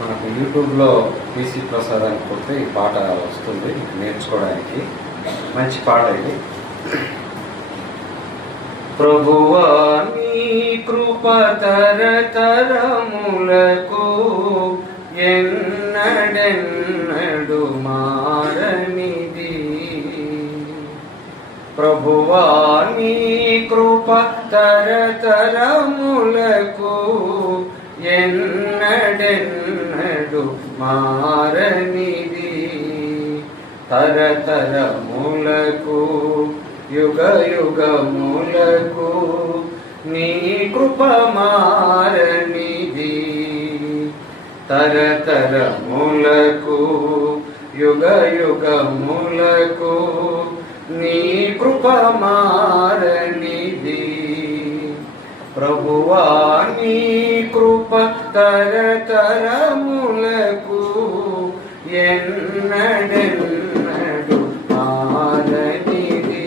మనకు యూట్యూబ్లో పీసీ ప్రసాద్ అని కొడితే ఈ పాట వస్తుంది నేర్చుకోవడానికి. మంచి పాట ఇది. ప్రభువా నీ కృప తరతరములకు ఎన్నడెన్నడు మారనిది. ప్రభువా నీ కృప తరతరములకు ఎన్నడెన్నడు మారనిది. తరతరములకు యుగ యుగములకు నీ కృప మారనిది. తరతరములకు యుగ యుగములకు నీ కృప మారనిది. ప్రభువా నీ కృప తరతరములకు ఎన్నడెన్నడు మారనిది.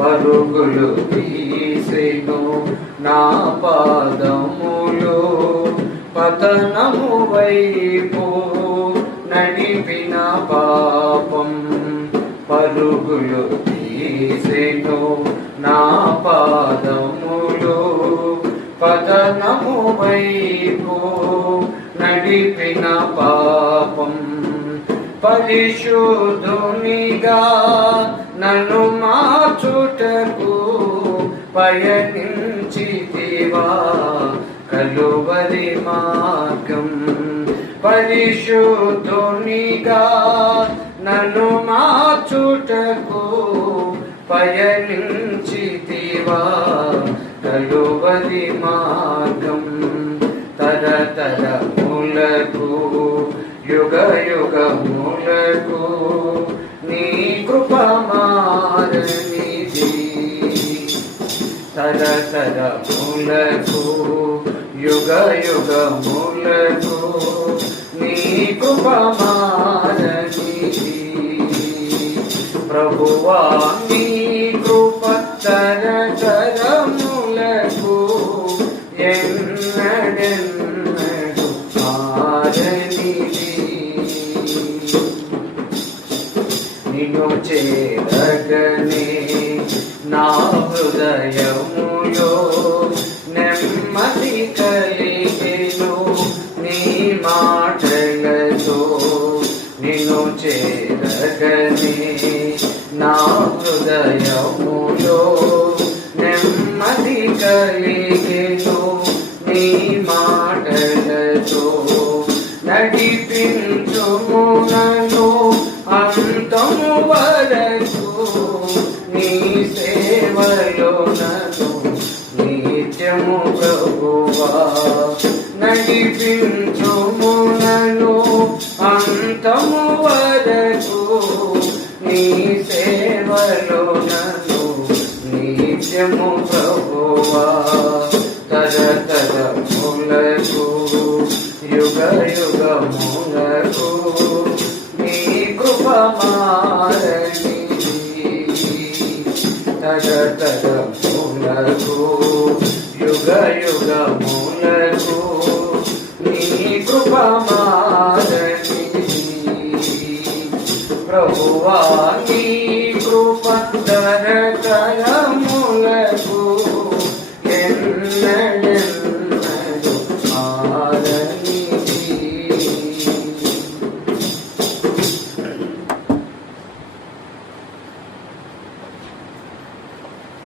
పరుగులు తీసెను నా పాదములు పతనము వైపు నడిపిన పాపం. పరుగులు తీసెను నా పాదములు పతనము వైపు నడిపిన పాపం. పరిశుద్ధునిగా నన్ను మార్చుటకు పయనించితివా కలువరి మార్గం. పరిశుద్ధునిగా నన్ను మార్చుటకు పయనించితివా కలువరి మార్గం. తరతరములకు యుగ యుగములకు నీ కృప మారనిది. తరతరములకు యుగ యుగములకు నీ కృప మారనిది. ప్రభువా నీ కృప తరతరములకు ఎన్నడెన్నడు మారనిది. నిన్ను చేరగనే నా హృదయములో నెమ్మది కలిగెను నీ మాటలతో. నిన్ను చేరగనే నా హృదయములో నెమ్మది కలిగెను నీ మాటలతో. నడిపించుము నన్ను అంతము వరకు నీ సేవలో నన్ను నిత్యము ప్రభువా. నడిపించుము నన్ను అంతము వరకు నీ సేవలో నన్ను నిత్యము ప్రభువా. తరతరములకు యుగ యుగములకు నీ కృప మారనిది. తరతరములకు యుగ యుగములకు నీ కృప మారనిది. ప్రభువా నీ కృప తరతరములకు